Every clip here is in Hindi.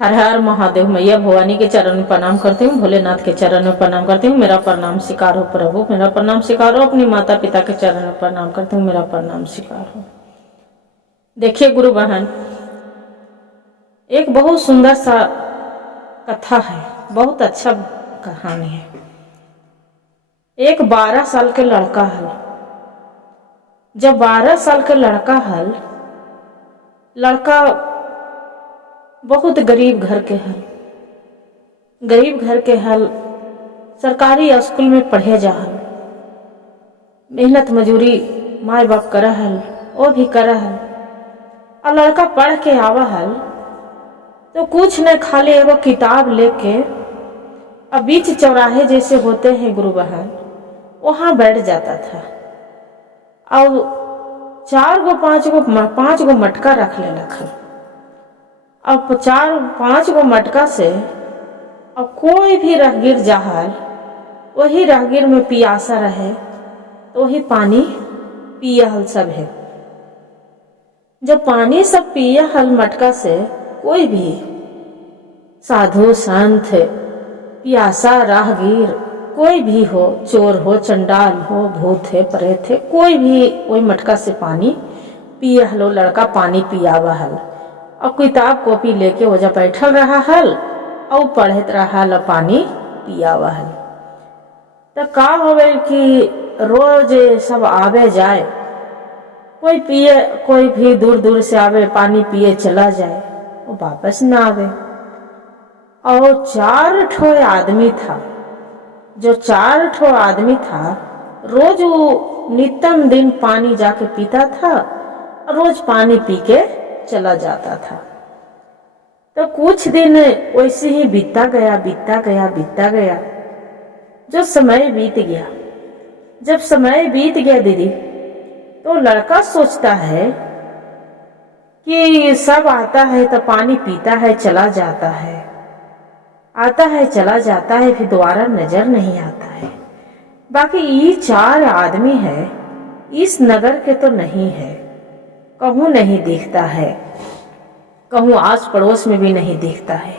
हर हर महादेव। मैया भवानी के चरण में प्रणाम करती हूँ, भोलेनाथ के चरण में प्रणाम करती हूँ। मेरा प्रणाम स्वीकार हो प्रभु, मेरा प्रणाम स्वीकार हो। अपनी माता पिता के चरण में प्रणाम करती हूँ, मेरा प्रणाम स्वीकार हो। देखिए गुरु बहन, एक बहुत सुंदर सा कथा है, बहुत अच्छा कहानी है। एक 12 साल के लड़का है। जब 12 साल के लड़का बहुत गरीब घर के हल। गरीब घर के हल, सरकारी स्कूल में पढ़े जा हल। मेहनत मजूरी माए बाप कर हल, वो भी कर हल। और लड़का पढ़ के आवा हल तो कुछ न खाली एगो किताब लेके अब बीच चौराहे जैसे होते हैं गुरु बहन, वहां बैठ जाता था। और 4 गो 5 गो मटका रख ले लखल। अब 4-5 गो मटका से अब कोई भी राहगीर जाहल, वही राहगीर में पियासा रहे तो वही पानी पिया हल सब है। जब पानी सब पिया हल मटका से, कोई भी साधु संत पियासा राहगीर कोई भी हो, चोर हो, चंडाल हो, भूत है, प्रेत है, कोई भी वही मटका से पानी पिया हलो। लड़का पानी पियावा हल और किताब कॉपी लेके वजह बैठल रहा हल और पढ़त रहा हल, पानी पियावा हल। तो का होवे कि रोज सब आवे जाए, कोई पिए, कोई भी दूर दूर से आवे पानी पिए चला जाए, वो वापस ना आवे। और 4 ठो आदमी था। जो 4 ठो आदमी था, रोज वो नित्यम दिन पानी जाके पीता था और रोज पानी पी के चला जाता था। तो कुछ दिन वैसे ही बीतता गया। जो समय बीत गया, जब समय बीत गया दीदी, तो लड़का सोचता है कि सब आता है तो पानी पीता है चला जाता है, आता है चला जाता है, फिर दोबारा नजर नहीं आता है। बाकी ये 4 आदमी है, इस नगर के तो नहीं है, कहूँ नहीं दिखता है, कहूँ आस पड़ोस में भी नहीं दिखता है।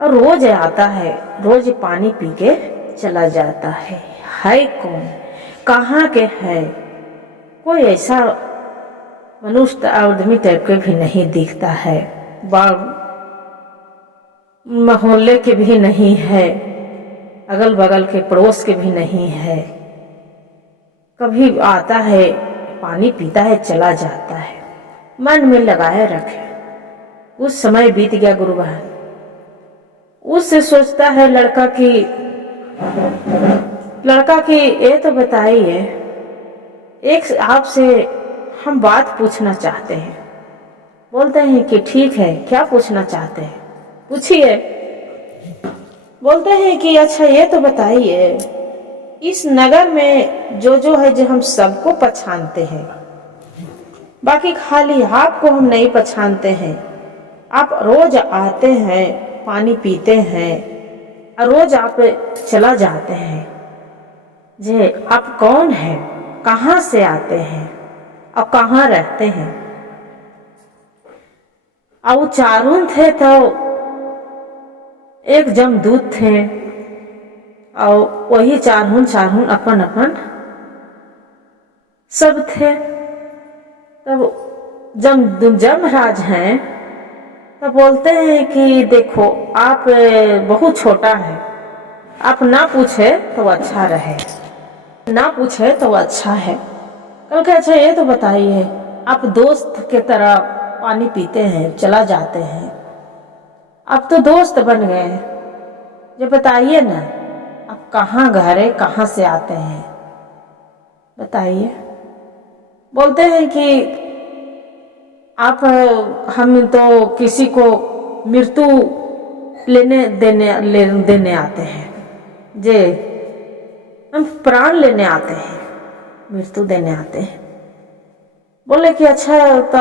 और रोज आता है, रोज पानी पी के चला जाता है। कौन, कहाँ के है? कोई ऐसा मनुष्य आदमी टाइप के भी नहीं दिखता है, मोहल्ले के भी नहीं है, अगल बगल के पड़ोस के भी नहीं है। कभी आता है, पानी पीता है चला जाता है, मन में लगाए रखे। उस समय बीत गया गुरु बहन। उससे सोचता है लड़का की ये तो बताइए, एक आपसे हम बात पूछना चाहते हैं। बोलते हैं कि ठीक है, क्या पूछना चाहते हैं, पूछिए। बोलते हैं कि अच्छा ये तो बताइए, इस नगर में जो है, जो हम सबको पहचानते हैं, बाकी खाली आपको हम नहीं पहचानते हैं। आप रोज आते हैं, पानी पीते हैं और रोज आप चला जाते हैं। जे आप कौन हैं, कहाँ से आते हैं और कहाँ रहते हैं? और वो चारों थे तो एक जमदूत थे, और वही चारों अपन अपन सब थे। तब जमराज हैं, तब बोलते हैं कि देखो आप बहुत छोटा है, आप ना पूछे तो अच्छा रहे, ना पूछे तो अच्छा है। कल के अच्छा ये तो बताइए, आप दोस्त के तरह पानी पीते हैं चला जाते हैं, अब तो दोस्त बन गए, जो बताइए ना आप कहाँ घर है, कहाँ से आते हैं, बताइए। बोलते हैं कि आप हम तो किसी को मृत्यु देने आते हैं, जे हम प्राण लेने आते हैं, मृत्यु देने आते हैं। बोले कि अच्छा तो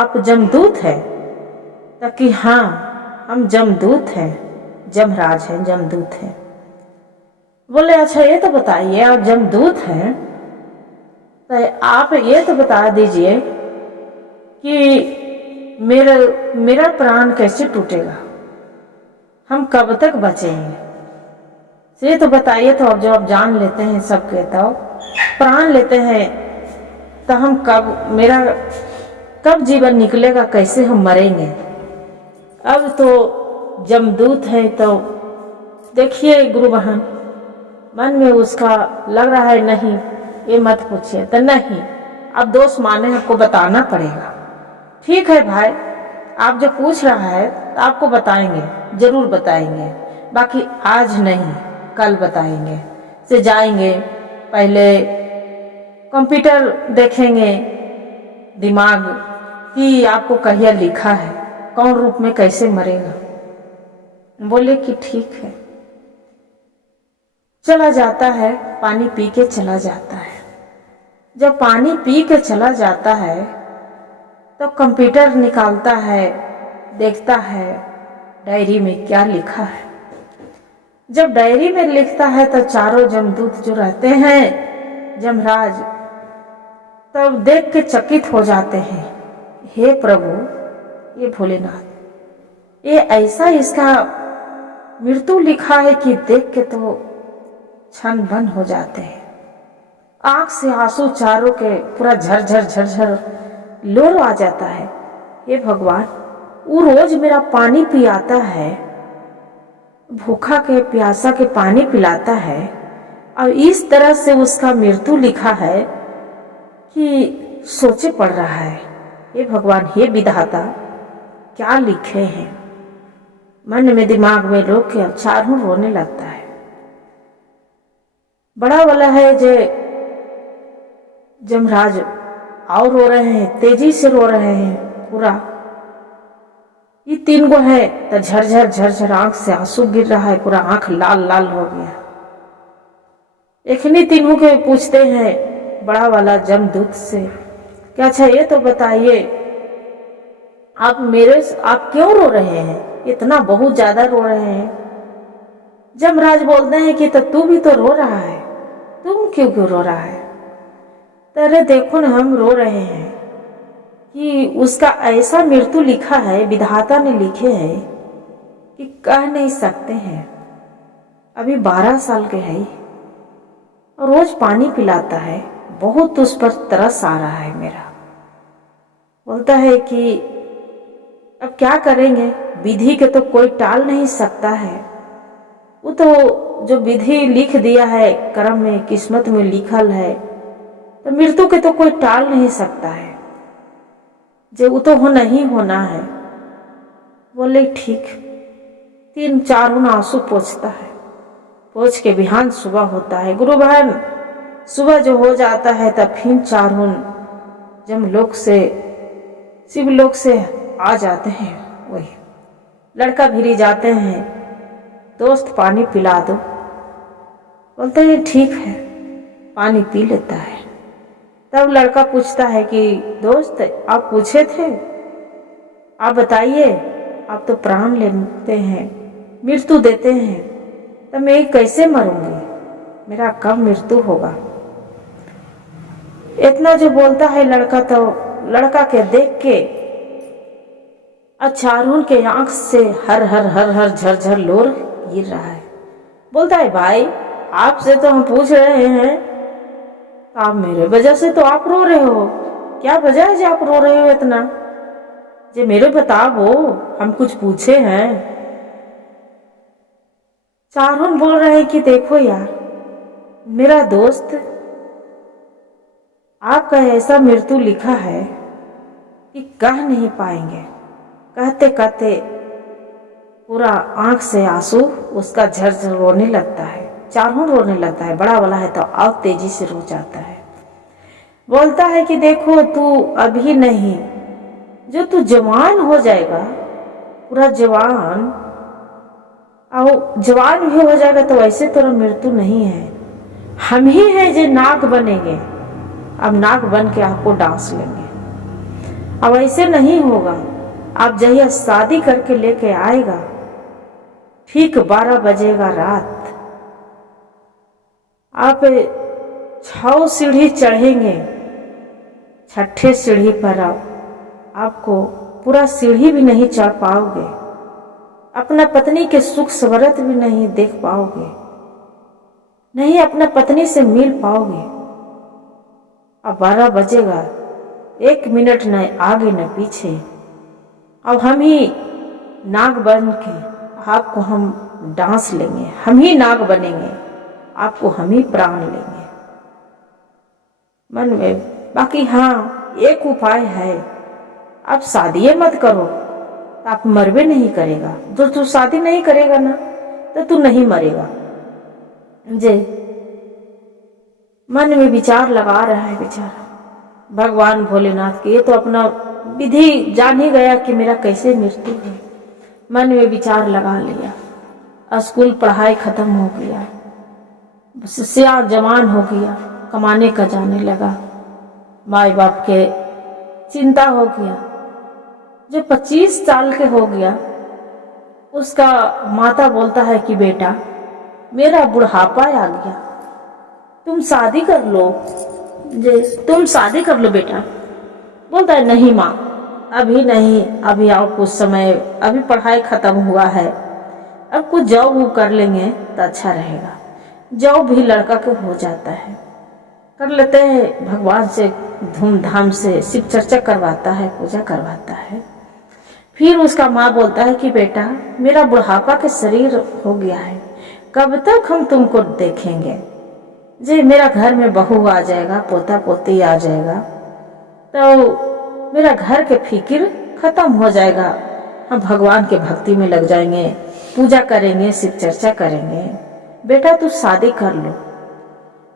आप जमदूत है? ताकि हाँ हम जमदूत हैं, जमराज हैं, जमदूत हैं। बोले अच्छा ये तो बताइए, आप जमदूत हैं तो आप ये तो बता दीजिए कि मेरा मेरा प्राण कैसे टूटेगा, हम कब तक बचेंगे? ये तो बताइए। तो अब जो आप जान लेते हैं, सब कहता हो प्राण लेते हैं, तो हम मेरा कब जीवन निकलेगा, कैसे हम मरेंगे? अब तो जमदूत है, तो देखिए गुरु बहन, मन में उसका लग रहा है नहीं ये मत पूछिए, तो नहीं, अब दोस्त माने आपको बताना पड़ेगा। ठीक है भाई, आप जो पूछ रहा है तो आपको बताएंगे, जरूर बताएंगे, बाकी आज नहीं कल बताएंगे। से जाएंगे, पहले कंप्यूटर देखेंगे, दिमाग कि आपको कहिया लिखा है, कौन रूप में कैसे मरेगा। बोले कि ठीक है। चला जाता है, पानी पी के चला जाता है। जब पानी पी के चला जाता है तो कंप्यूटर निकालता है, देखता है डायरी में क्या लिखा है। जब डायरी में लिखता है तो चारों जमदूत जो रहते हैं, जमराज, तब देख के चकित हो जाते हैं, हे प्रभु, ये भोलेनाथ, ये ऐसा इसका मृत्यु लिखा है कि देख के तो क्षण बन हो जाते हैं। आंख से आंसू चारों के पूरा झरझर झरझर लोर आ जाता है। हे भगवान, वो रोज मेरा पानी पिलाता है, भूखा के प्यासा के पानी पिलाता है, और इस तरह से उसका मृत्यु लिखा है कि सोचे पड़ रहा है। हे भगवान, हे विधाता, क्या लिखे हैं? मन में दिमाग में रोक के अब चारों रोने लगता है। बड़ा वाला है जे जमराज और रो रहे हैं, तेजी से रो रहे हैं पूरा। ये तीन गो है तो झरझर झरझर आंख से आंसू गिर रहा है, पूरा आंख लाल लाल हो गया। इन्हीं तीनों के पूछते हैं बड़ा वाला जमदूत से कि अच्छा ये तो बताइए, आप क्यों रो रहे हैं, इतना बहुत ज्यादा रो रहे हैं? जमराज बोलते हैं कि तो तू भी तो रो रहा है, तुम क्यों क्यों रो रहा है? अरे देखो ना, हम रो रहे हैं कि उसका ऐसा मृत्यु लिखा है, विधाता ने लिखे हैं कि कह नहीं सकते हैं। अभी 12 साल के है, रोज पानी पिलाता है, बहुत उस पर तरस आ रहा है मेरा। बोलता है कि अब क्या करेंगे, विधि के तो कोई टाल नहीं सकता है। वो तो जो विधि लिख दिया है, कर्म में किस्मत में लिखल है, तो मृत्यु के तो कोई टाल नहीं सकता है, जो वो तो होना ही होना है। बोले ठीक। 3-4 आंसू पोंछता है, पोंछ के बिहान सुबह होता है। गुरु बहन, सुबह जो हो जाता है तब फिर 4 जमलोक से, शिवलोक से आ जाते हैं। वही लड़का भिरी जाते हैं, दोस्त पानी पिला दो। बोलते हैं ठीक है, पानी पी लेता है। तब लड़का पूछता है कि दोस्त, आप पूछे थे, आप बताइए, आप तो प्राण लेते हैं, मृत्यु देते हैं, तब मैं कैसे मरूंगी, मेरा कब मृत्यु होगा? इतना जो बोलता है लड़का, तो लड़का के देख के चारों के आंख से हर हर हर हर झरझर लोर गिर रहा है। बोलता है भाई, आपसे तो हम पूछ रहे हैं, आप मेरे वजह से तो आप रो रहे हो, क्या वजह है जो आप रो रहे हो इतना? जे मेरे बताओ, हम कुछ पूछे हैं? चारों बोल रहे हैं कि देखो यार, मेरा दोस्त, आपका ऐसा मृत्यु लिखा है कि कह नहीं पाएंगे। कहते कहते पूरा आंख से आंसू उसका झरझर रोने लगता है, चारों रोने लगता है। बड़ा वाला है तो और तेजी से रो जाता है। बोलता है कि देखो, तू अभी नहीं, जो तू जवान हो जाएगा, पूरा जवान, और जवान भी हो जाएगा तो ऐसे तेरा मृत्यु नहीं है, हम ही हैं जो नाग बनेंगे। अब नाग बन के आपको डांस लेंगे। अब ऐसे नहीं होगा। आप जहिया शादी करके लेके आएगा, ठीक 12 बजेगा रात, आप 6 सीढ़ी चढ़ेंगे, 6ठे सीढ़ी पर आपको पूरा सीढ़ी भी नहीं चढ़ पाओगे, अपना पत्नी के सुख सवरत भी नहीं देख पाओगे, नहीं अपना पत्नी से मिल पाओगे। अब 12 बजेगा, 1 मिनट न आगे न पीछे। अब हम ही नाग बन के आपको हम डांस लेंगे, हम ही नाग बनेंगे, आपको हम ही प्राण लेंगे मन में। बाकी हाँ, एक उपाय है, आप शादी मत करो, आप मरबे नहीं करेगा। जो तू शादी नहीं करेगा ना तो तू नहीं मरेगा। जे मन में विचार लगा रहा है बेचारा, भगवान भोलेनाथ के, ये तो अपना विधि जान ही गया कि मेरा कैसे मृत्यु है। मन में विचार लगा लिया, स्कूल पढ़ाई खत्म हो गया, सियार जवान हो गया, कमाने का जाने लगा, माँ बाप के चिंता हो गया। जो 25 साल के हो गया, उसका माता बोलता है कि बेटा मेरा बुढ़ापा आ गया, तुम शादी कर लो, जे तुम शादी कर लो बेटा। बोलता है नहीं माँ, अभी नहीं, अभी आओ कुछ समय, अभी पढ़ाई खत्म हुआ है, अब कुछ जॉब कर लेंगे तो अच्छा रहेगा। जॉब भी लड़का के हो जाता है, कर लेते हैं, भगवान से धूमधाम से शिव चर्चा करवाता है, पूजा करवाता है। फिर उसका माँ बोलता है कि बेटा मेरा बुढ़ापा के शरीर हो गया है, कब तक हम तुमको देखेंगे। जे मेरा घर में बहू आ जाएगा, पोता पोती आ जाएगा तो मेरा घर के फिक्र खत्म हो जाएगा, हम भगवान के भक्ति में लग जाएंगे, पूजा करेंगे, शिव चर्चा करेंगे। बेटा तू शादी कर लो।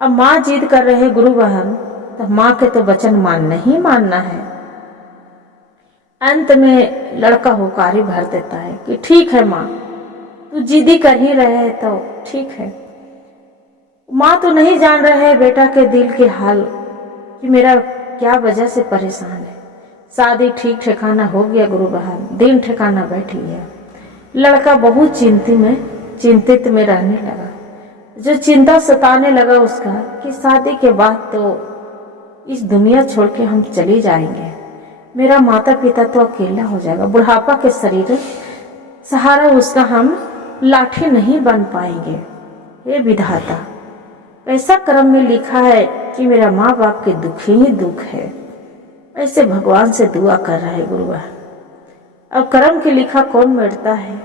अब माँ जिद कर रहे गुरु बहन, तो माँ के तो वचन नहीं मानना है। अंत में लड़का होकारी भर देता है कि ठीक है माँ, तू जिद्दी कर ही रहे तो ठीक है। माँ तो नहीं जान रहे है बेटा के दिल के हाल कि मेरा क्या वजह से परेशान है। शादी ठीक ठिकाना हो गया गुरु बहन, दिन ठिकाना बैठी है। लड़का बहुत चिंतित में रहने लगा। जो चिंता सताने लगा उसका कि शादी के बाद तो इस दुनिया छोड़ के हम चले जाएंगे, मेरा माता पिता तो अकेला हो जाएगा, बुढ़ापा के शरीर सहारा उसका हम लाठी नहीं बन पाएंगे। हे विधाता, ऐसा कर्म में लिखा है कि मेरा माँ बाप के दुख ही दुख है। ऐसे भगवान से दुआ कर रहा है गुरु बहन। अब कर्म के लिखा कौन मिटता है।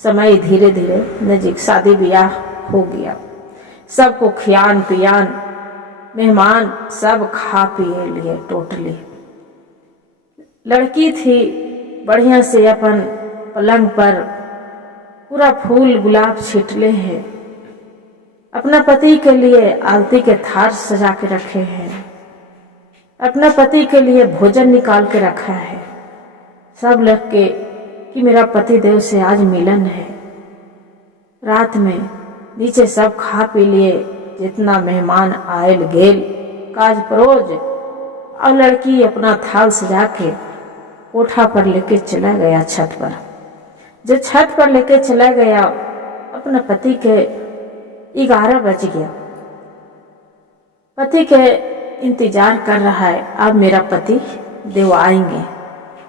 समय धीरे धीरे नजीक, शादी ब्याह हो गया, सबको खियान पियान, मेहमान सब खा पिए लिए टोटली। लड़की थी बढ़िया से अपन पलंग पर पूरा फूल गुलाब छिटले हैं, अपना पति के लिए आरती के थार सजा के रखे हैं, अपना पति के लिए भोजन निकाल के रखा है। सब लग के कि मेरा पति देव से आज मिलन है। रात में नीचे सब खा पी लिए, जितना मेहमान आयल गेल काज परोज, और लड़की अपना थाल सजा के कोठा पर लेके चला गया छत पर। जो छत पर लेके चला गया, अपना पति के 11 बज गया, पति के इंतजार कर रहा है, अब मेरा पति देव आएंगे,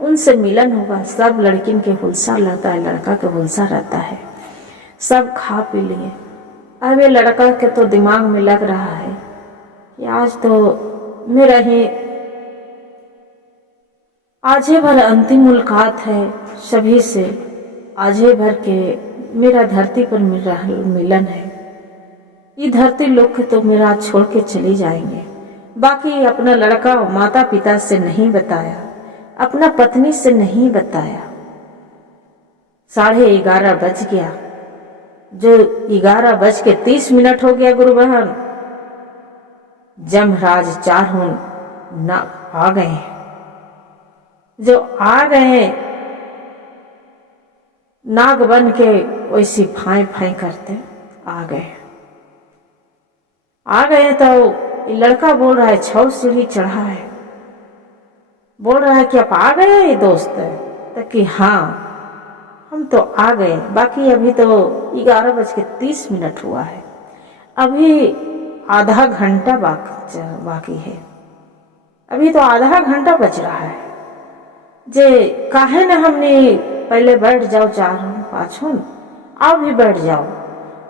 उनसे मिलन होगा। सब लड़किन के हुलसा रहता है, लड़का के हुलसा रहता है। सब खा पी लिए। अब ये लड़का के तो दिमाग में लग रहा है कि आज तो मेरा ही आजे भर अंतिम मुलाकात है सभी से, आजे भर के मेरा धरती पर मिलन है। ये धरती लोग तो मेरा छोड़ के चली जाएंगे। बाकी अपना लड़का माता पिता से नहीं बताया, अपना पत्नी से नहीं बताया। 11:30 बज गया, जो 11:30 हो गया गुरु बहन, जमराज चारों ना आ गए। जो आ गए नाग बन के वैसी फाई फाई करते आ गए तो लड़का बोल रहा है 6 सीढ़ी चढ़ा है, बोल रहा है कि आप आ गए दोस्त, तो कि हाँ हम तो आ गए। बाकी अभी तो 11:30 हुआ है, अभी आधा घंटा बाकी है, अभी तो आधा घंटा बच रहा है। जे काहे न हमने पहले बैठ जाओ चारों पाछुन, आप भी बैठ जाओ।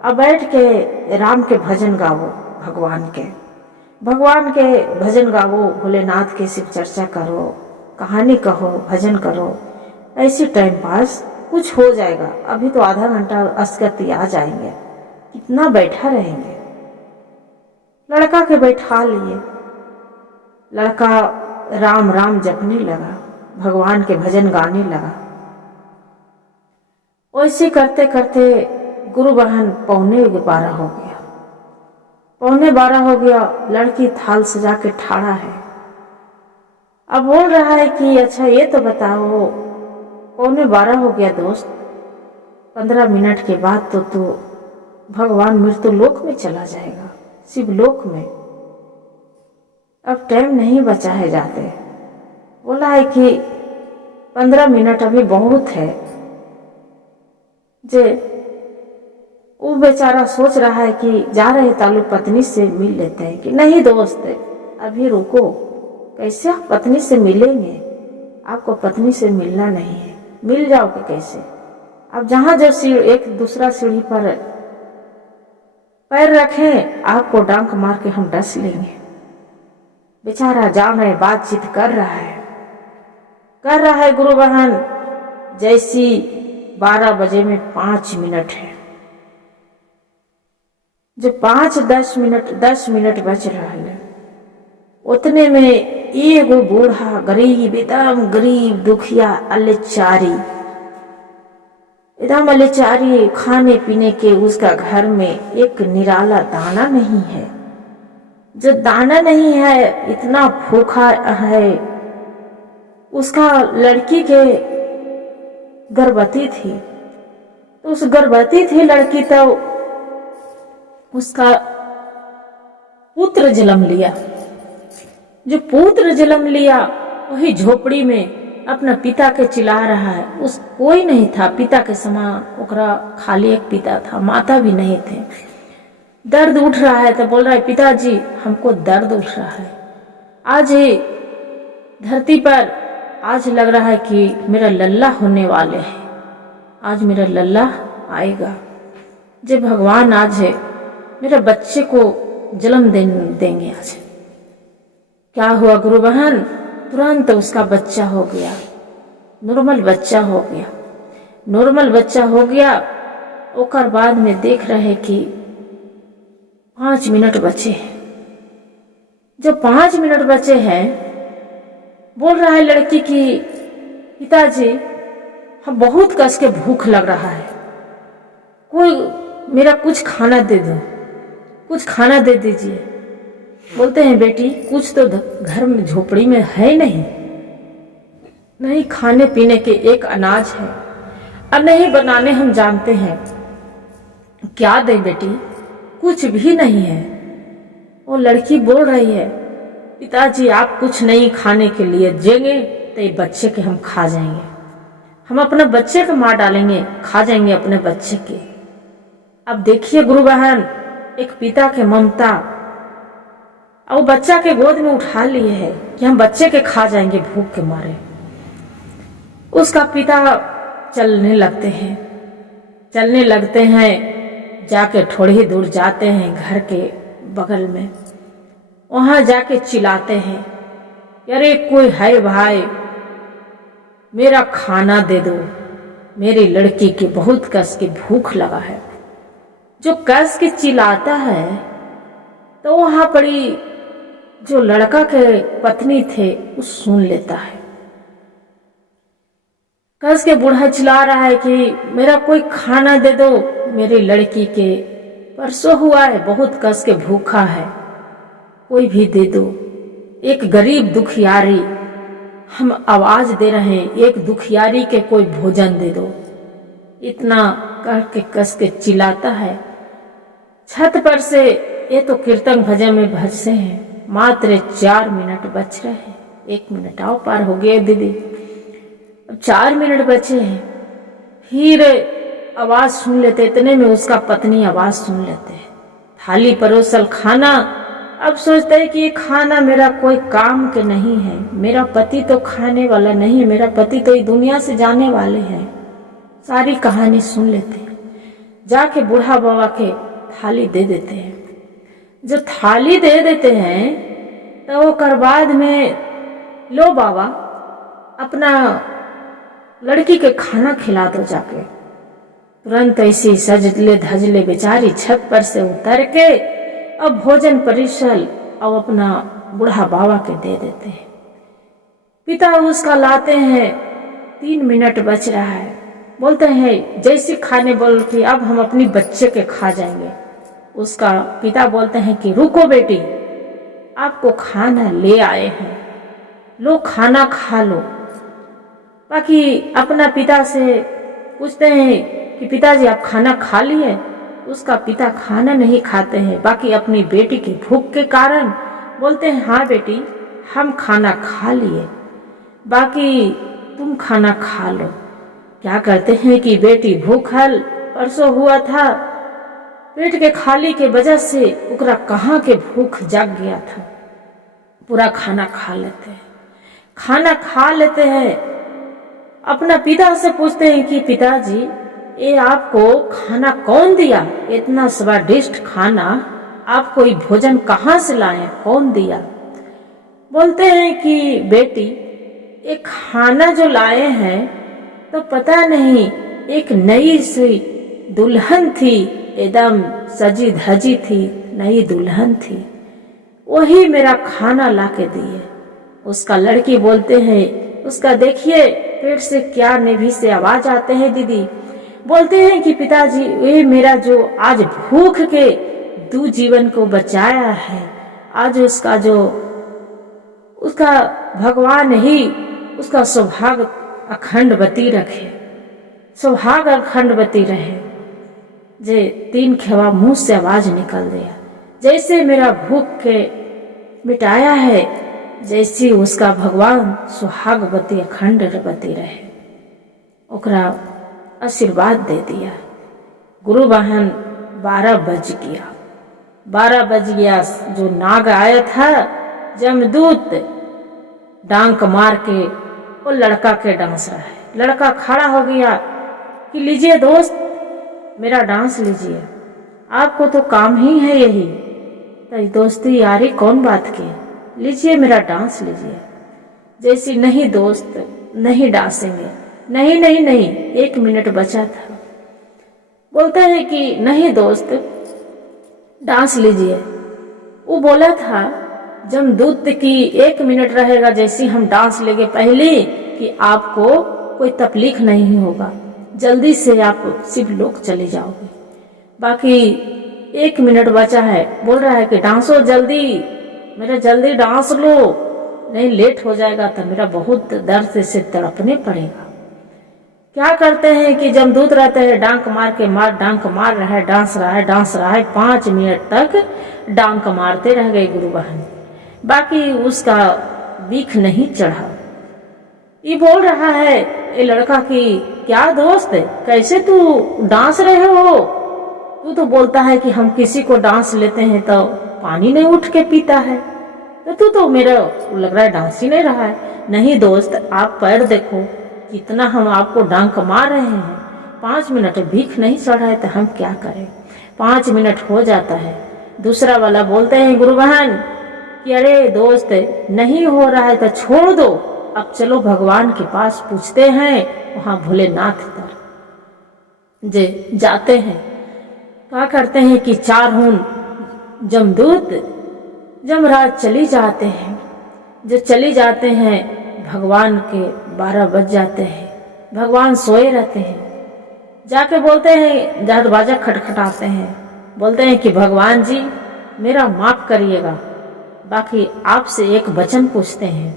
अब बैठ के राम के भजन गाओ, भगवान के भजन गाओ, भोलेनाथ के शिव चर्चा करो, कहानी कहो, भजन करो। ऐसी टाइम पास कुछ हो जाएगा। अभी तो आधा घंटा अस्कती आ जाएंगे, कितना बैठा रहेंगे। लड़का के बैठा लिए, लड़का राम राम जपने लगा, भगवान के भजन गाने लगा। वैसे करते करते गुरु बहन 11:15 हो गया। 11:15 हो गया, लड़की थाल सजा के ठाड़ा है। अब बोल रहा है कि अच्छा ये तो बताओ, 11:15 हो गया दोस्त, 15 मिनट के बाद तो तू भगवान मृत्यु लोक में चला जाएगा, शिवलोक में। अब टाइम नहीं बचा है जाते। बोला है कि 15 मिनट अभी बहुत है। जे वो बेचारा सोच रहा है कि जा रहे तालु पत्नी से मिल लेते हैं कि नहीं दोस्त अभी रुको, कैसे आप पत्नी से मिलेंगे, आपको पत्नी से मिलना नहीं है, मिल जाओगे कैसे। अब जहां जो एक दूसरा सीढ़ी पर पैर रखें, आपको डांक मार के हम डस लेंगे। बेचारा जान रहे, बातचीत कर रहा है गुरु बहन। जैसी 12 बजे में 5 मिनट है, जो 10 मिनट बच रहा है, उतने में एगो बूढ़ा गरीब, एकदम गरीब दुखिया एकदम अलेचारी, खाने पीने के उसका घर में एक निराला दाना नहीं है। जो दाना नहीं है, इतना भूखा है। उसका लड़की के गर्भवती थी, तो उस गर्भवती थी लड़की, तो उसका पुत्र जन्म लिया। जो पुत्र जन्म लिया वही झोपड़ी में अपना पिता के चिल्ला रहा है। उस कोई नहीं था पिता के समान, ओकरा खाली एक पिता था, माता भी नहीं थे। दर्द उठ रहा है तो बोल रहा है पिताजी हमको दर्द उठ रहा है। आज ही धरती पर आज लग रहा है कि मेरा लल्ला होने वाले हैं, आज मेरा लल्ला आएगा। जब भगवान आज है मेरे बच्चे को जन्म देंगे। आज क्या हुआ गुरु बहन, तुरंत उसका बच्चा हो गया, नॉर्मल बच्चा हो गया। नॉर्मल बच्चा हो गया, ओकर बाद में देख रहे कि 5 मिनट बचे हैं। जब 5 मिनट बचे हैं, बोल रहा है लड़की की पिताजी हम बहुत कस के भूख लग रहा है, कोई मेरा कुछ खाना दे दो, कुछ खाना दे दीजिए। बोलते हैं बेटी कुछ तो घर में झोपड़ी में है नहीं खाने पीने के एक अनाज है, और नहीं बनाने हम जानते हैं, क्या दे बेटी, कुछ भी नहीं है। वो लड़की बोल रही है पिताजी आप कुछ नहीं खाने के लिए देंगे तो ये बच्चे के हम खा जाएंगे, हम अपने बच्चे को मार डालेंगे, खा जाएंगे अपने बच्चे के। अब देखिए गुरु बहन, एक पिता के ममता, और बच्चा के गोद में उठा लिए है कि हम बच्चे के खा जाएंगे भूख के मारे। उसका पिता चलने लगते हैं, जाके थोड़ी ही दूर जाते हैं घर के बगल में, वहां जाके चिल्लाते हैं अरे कोई है भाई, मेरा खाना दे दो, मेरी लड़की की बहुत कस की भूख लगा है। जो कस के चिल्लाता है तो वहां पड़ी जो लड़का के पत्नी थे वो सुन लेता है। कस के बूढ़ा चिल्ला रहा है कि मेरा कोई खाना दे दो, मेरी लड़की के परसों हुआ है, बहुत कस के भूखा है, कोई भी दे दो। एक गरीब दुखियारी, हम आवाज दे रहे हैं, एक दुखियारी के कोई भोजन दे दो। इतना करके कस के चिल्लाता है। छत पर से ये तो कीर्तन भजन में भजसे हैं, मात्र 4 मिनट बच रहे हैं। 1 मिनट आओ पार हो गए दीदी, अब 4 मिनट बचे हैं। फिर आवाज सुन लेते, इतने में उसका पत्नी आवाज सुन लेते हैं, थाली परोसल खाना अब सोचते हैं कि ये खाना मेरा कोई काम के नहीं है, मेरा पति तो खाने वाला नहीं है, मेरा पति तो इस दुनिया से जाने वाले हैं। सारी कहानी सुन लेते हैं, जाके बूढ़ा बाबा के थाली दे देते हैं। जो थाली दे देते हैं तो वो कर बाद में, लो बाबा अपना लड़की के खाना खिला दो जाके। तुरंत ऐसी सजले धजले बेचारी छत पर से उतर के अब भोजन परिसल और अपना बूढ़ा बाबा के दे देते हैं। पिता उसका लाते हैं, 3 मिनट बच रहा है, बोलते हैं जैसे खाने बोल कि अब हम अपनी बच्चे के खा जाएंगे। उसका पिता बोलते हैं कि रुको बेटी, आपको खाना ले आए हैं, लो खाना खा लो। बाकी अपना पिता से पूछते हैं कि पिताजी आप खाना खा लिए? उसका पिता खाना नहीं खाते हैं, बाकी अपनी बेटी की भूख के कारण बोलते हैं हाँ बेटी हम खाना खा लिए, बाकी तुम खाना खा लो। क्या करते हैं कि बेटी भूखल परसों हुआ था, पेट के खाली के वजह से उकरा कहाँ के भूख जाग गया था, पूरा खाना खा लेते हैं। खाना खा लेते हैं, अपना पिता से पूछते हैं कि पिताजी ये आपको खाना कौन दिया? इतना स्वादिष्ट खाना आपको ये भोजन कहाँ से लाए, कौन दिया? बोलते हैं कि बेटी ये खाना जो लाए हैं तो पता नहीं, एक नई सी दुल्हन थी, एकदम सजी धजी थी, नई दुल्हन थी, वही मेरा खाना लाके दिए। उसका लड़की बोलते हैं, उसका देखिए पेट से क्या नेभी से आवाज आते हैं दीदी। बोलते हैं कि पिताजी ये मेरा जो आज भूख के 2 जीवन को बचाया है, आज उसका जो उसका भगवान ही उसका सौभाग्य अखंडवती रखे, सौभाग्य अखंडवती रहे। जे 3 खेवा मुंह से आवाज निकल दिया, जैसे मेरा भूख के मिटाया है, जैसी उसका भगवान सुहागवती अखंडवती रहे, ओकरा आशीर्वाद दे दिया। गुरु बहन 12 बज गया, 12 बज गया। जो नाग आया था जमदूत डांक मार के वो लड़का के डांस रहा है। लड़का खड़ा हो गया कि लीजिए दोस्त मेरा डांस लीजिए, आपको तो काम ही है यही, तो दोस्ती यारी कौन बात की, लीजिए मेरा डांस लीजिए। जैसी नहीं दोस्त नहीं डांसेंगे, नहीं नहीं नहीं 1 मिनट बचा था। बोलते हैं कि नहीं दोस्त डांस लीजिए। वो बोला था जमदूत की 1 मिनट रहेगा, जैसी हम डांस लेंगे पहले कि आपको कोई तकलीफ नहीं होगा, जल्दी से आप शिवलोक चले जाओगे। बाकी 1 मिनट बचा है, बोल रहा है कि डांसो जल्दी, मेरा जल्दी डांस लो, नहीं लेट हो जाएगा तो मेरा बहुत दर्द से तड़पने पड़ेगा। क्या करते हैं कि जमदूत रहते हैं, डांक मार के डांक मार रहा है, डांस रहा है, डांस रहा है, 5 मिनट तक डांक मारते रह गए गुरु बहन। बाकी उसका बीख नहीं चढ़ा। ये बोल रहा है ये लड़का कि क्या दोस्त कैसे तू डांस रहे हो? तू तो बोलता है कि हम किसी को डांस लेते हैं तो पानी नहीं उठ के पीता है, तो तू तो मेरा लग रहा है डांस ही नहीं रहा है। नहीं दोस्त आप पैर देखो, कितना हम आपको डांक मार रहे हैं, 5 मिनट भीख नहीं चढ़ा है तो हम क्या करें। 5 मिनट हो जाता है। दूसरा वाला बोलते हैं गुरु बहन कि अरे दोस्त नहीं हो रहा है तो छोड़ दो, अब चलो भगवान के पास पूछते हैं, वहां भोलेनाथ तर जे जाते हैं। क्या करते हैं कि 4 हून जमदूत जमराज चली जाते हैं। जो चली जाते हैं भगवान के 12 बज जाते हैं, भगवान सोए रहते हैं। जाके बोलते हैं, दरवाजा खटखटाते हैं, बोलते हैं कि भगवान जी मेरा माफ करिएगा, बाकी आपसे एक वचन पूछते हैं।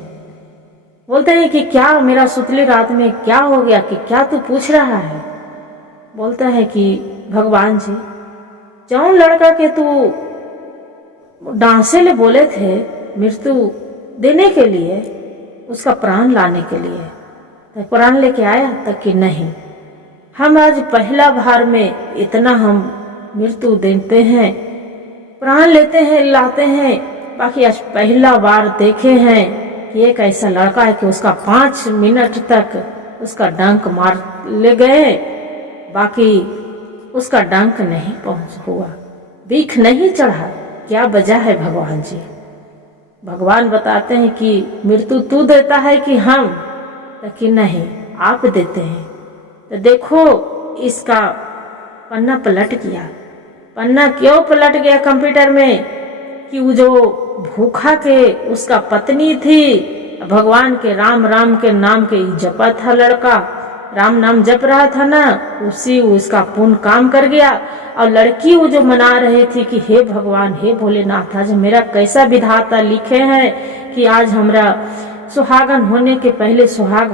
बोलते हैं कि क्या मेरा सुतली रात में क्या हो गया कि क्या तू पूछ रहा है? बोलता है कि भगवान जी जौन लड़का के तू डांसे ले बोले थे मृत्यु देने के लिए, उसका प्राण लाने के लिए, तो प्राण लेके आया तक कि नहीं, हम आज पहला बार में इतना हम मृत्यु देते हैं, प्राण लेते हैं, लाते हैं, बाकी आज पहला बार देखे हैं कि एक ऐसा लड़का है कि उसका 5 मिनट तक उसका डंक मार ले गए, बाकी उसका डंक नहीं पहुंच हुआ, बीख नहीं चढ़ा। क्या वजह है भगवान जी? भगवान बताते हैं कि मृत्यु तू देता है कि हम, लेकिन नहीं, आप देते हैं। तो देखो इसका पन्ना पलट गया। पन्ना क्यों पलट गया कंप्यूटर में? कि वो जो भूखा के उसका पत्नी थी, भगवान के राम राम के नाम के जपा था, लड़का राम नाम जप रहा था ना, उसी उसका पुण्य काम कर गया। और लड़की वो जो मना रही थी कि हे भगवान, हे भोलेनाथ, आज मेरा कैसा विधाता लिखे हैं कि आज हमरा सुहागन होने के पहले सुहाग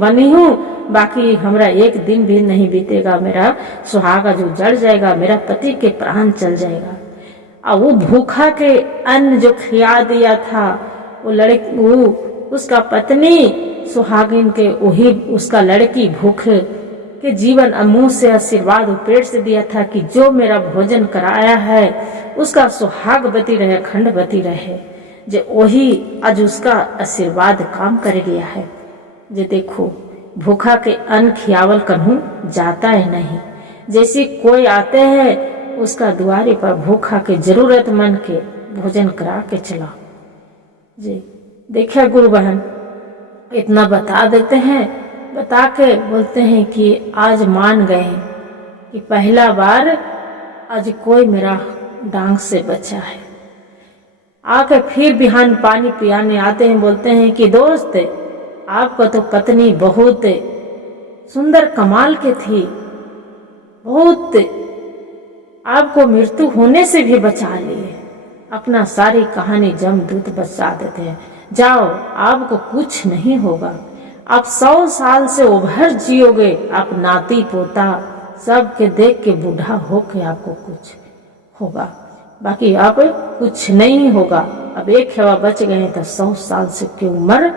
बनी हूँ, बाकी हमरा एक दिन भी नहीं बीतेगा, मेरा सुहागा जो जड़ जाएगा, मेरा पति के प्राण चल जाएगा। और वो भूखा के अन्न जो खिया दिया था वो उसका पत्नी सुहागिन के, वही उसका लड़की भूखे के जीवन मुंह से आशीर्वाद पेट से दिया था कि जो मेरा भोजन कराया है उसका सुहागवती रहे, खंडवती रहे। जे वही आज उसका आशीर्वाद काम कर गया है। जे देखो भूखा के अन्न खियावल कन्हू जाता है नहीं, जैसे कोई आते हैं उसका द्वारे पर भूखा के जरूरतमंद के भोजन करा के चला। जी देखिए गुरु बहन इतना बता देते हैं, बता के बोलते हैं कि आज मान गए कि पहला बार आज कोई मेरा डांग से बचा है। आके फिर बिहान पानी पियाने आते हैं, बोलते हैं कि दोस्त आपका तो पत्नी बहुत सुंदर कमाल के थी, बहुत आपको मृत्यु होने से भी बचा लिए। अपना सारी कहानी जमदूत बचा देते हैं, जाओ आपको कुछ नहीं होगा, आप 100 साल से उभर जियोगे, आप नाती पोता सबके देख के बूढ़ा होके आपको कुछ होगा, बाकी आप कुछ नहीं होगा। अब एक हवा बच गए तो 100 साल से की उम्र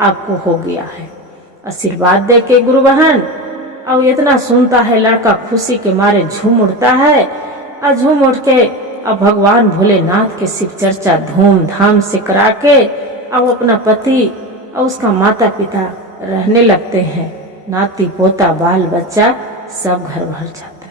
आपको हो गया है। आशीर्वाद दे के गुरु बहन और इतना सुनता है लड़का, खुशी के मारे झूम उठता है। और झूम उठ के अब भगवान भोलेनाथ के शिव चर्चा धूमधाम से करा के अब अपना पति और उसका माता पिता रहने लगते हैं। नाती पोता बाल बच्चा सब घर भर जाता है।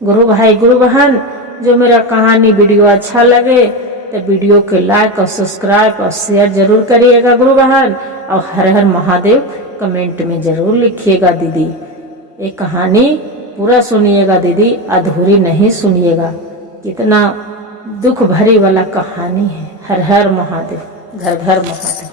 गुरु भाई गुरु बहन जो मेरा कहानी वीडियो अच्छा लगे तो वीडियो के लाइक और सब्सक्राइब और शेयर जरूर करिएगा गुरु बहन, और हर हर महादेव कमेंट में जरूर लिखिएगा दीदी। ये कहानी पूरा सुनिएगा दीदी, अधूरी नहीं सुनिएगा, कितना दुख भरी वाला कहानी है। हर हर महादेव, घर घर महादेव।